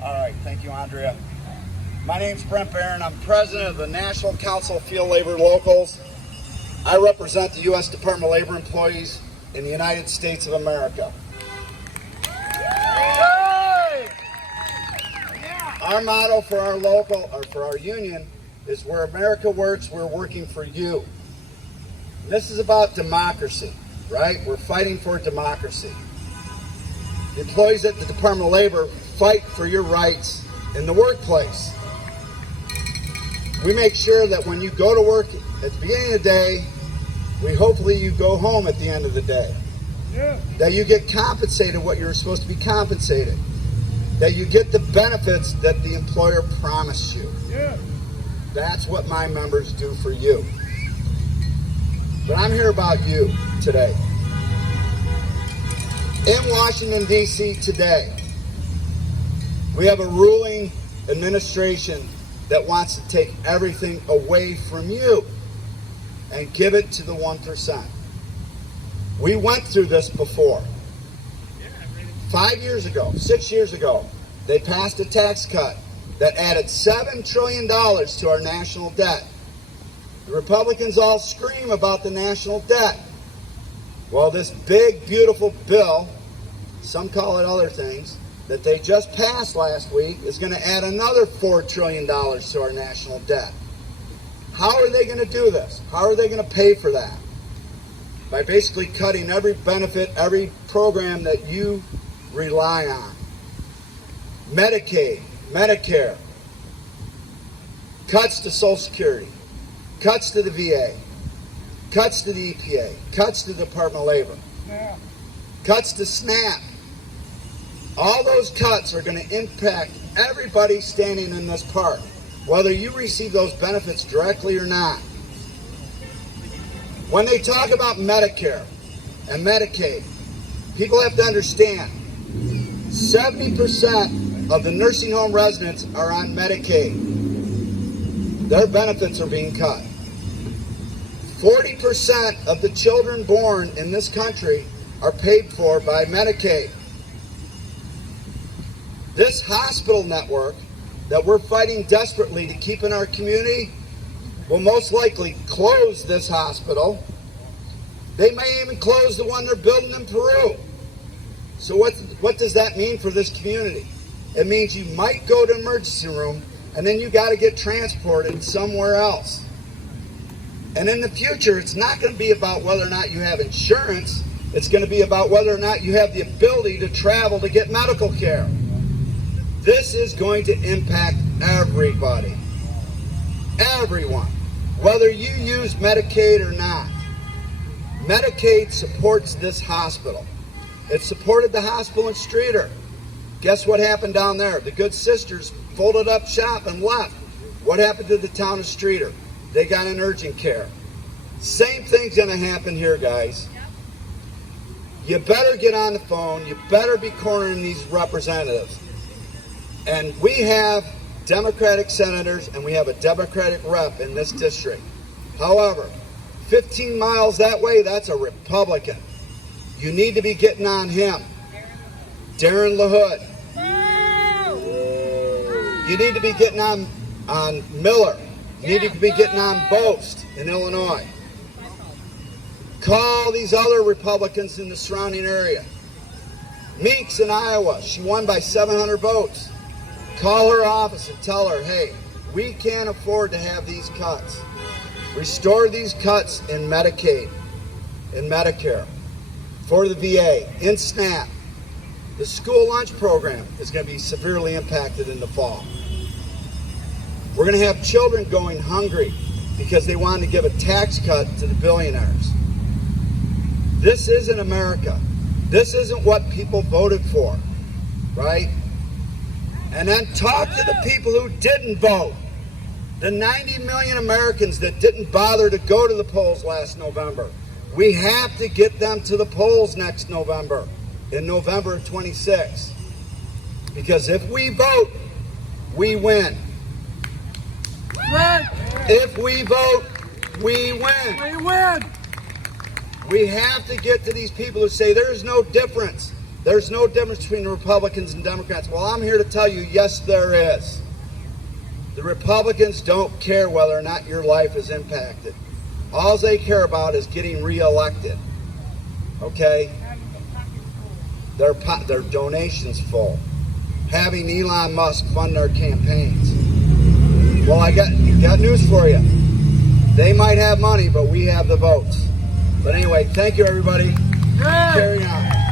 All right, thank you, Andrea. My name's Brent Barron. I'm president of the National Council of Field Labor Locals. I represent the U.S. Department of Labor employees in the United States of America. Our motto for our local, or for our union, is where America works, we're working for you. This is about democracy, right? We're fighting for democracy. The employees at the Department of Labor fight for your rights in the workplace. We make sure that when you go to work at the beginning of the day, hopefully you go home at the end of the day. Yeah. That you get compensated what you're supposed to be compensated. That you get the benefits that the employer promised you. Yeah. That's what my members do for you. But I'm here about you today. In Washington, D.C. today, we have a ruling administration that wants to take everything away from you and give it to the 1%. We went through this before. 5 years ago, 6 years ago, they passed a tax cut that added $7 trillion to our national debt. The Republicans all scream about the national debt. Well, this big, beautiful bill, some call it other things, that they just passed last week is going to add another $4 trillion to our national debt. How are they going to do this? How are they going to pay for that? By basically cutting every benefit, every program that you rely on. Medicaid, Medicare, cuts to Social Security, cuts to the VA, cuts to the EPA, cuts to the Department of Labor, cuts to SNAP. All those cuts are going to impact everybody standing in this park, whether you receive those benefits directly or not. When they talk about Medicare and Medicaid, people have to understand 70% of the nursing home residents are on Medicaid. Their benefits are being cut. 40% of the children born in this country are paid for by Medicaid. This hospital network that we're fighting desperately to keep in our community will most likely close this hospital. They may even close the one they're building in Peru. So what does that mean for this community? It means you might go to emergency room and then you got to get transported somewhere else. And in the future, it's not going to be about whether or not you have insurance. It's going to be about whether or not you have the ability to travel to get medical care. This is going to impact everybody. Everyone. Whether you use Medicaid or not. Medicaid supports this hospital. It supported the hospital in Streator. Guess what happened down there? The Good Sisters folded up shop and left. What happened to the town of Streator? They got an urgent care. Same thing's going to happen here, guys. You better get on the phone. You better be cornering these representatives. And we have Democratic senators and we have a Democratic rep in this district. However, 15 miles that way, that's a Republican. You need to be getting on him. Darren LaHood. You need to be getting on Miller. You need to be getting on Boast in Illinois. Call these other Republicans in the surrounding area. Meeks in Iowa, she won by 700 votes. Call her office and tell her, hey, we can't afford to have these cuts. Restore these cuts in Medicaid, in Medicare, for the VA, in SNAP. The school lunch program is going to be severely impacted in the fall. We're going to have children going hungry because they wanted to give a tax cut to the billionaires. This isn't America. This isn't what people voted for, right? And then talk to the people who didn't vote. The 90 million Americans that didn't bother to go to the polls last November. We have to get them to the polls next November, in November of 26. Because if we vote, we win. Win. If we vote, we win. We win. We have to get to these people who say there's no difference There's no difference between the Republicans and Democrats. Well, I'm here to tell you, yes, there is. The Republicans don't care whether or not your life is impacted. All they care about is getting reelected. Okay? Their donations full. Having Elon Musk fund their campaigns. Well, I got news for you. They might have money, but we have the votes. But anyway, thank you, everybody. Carry on.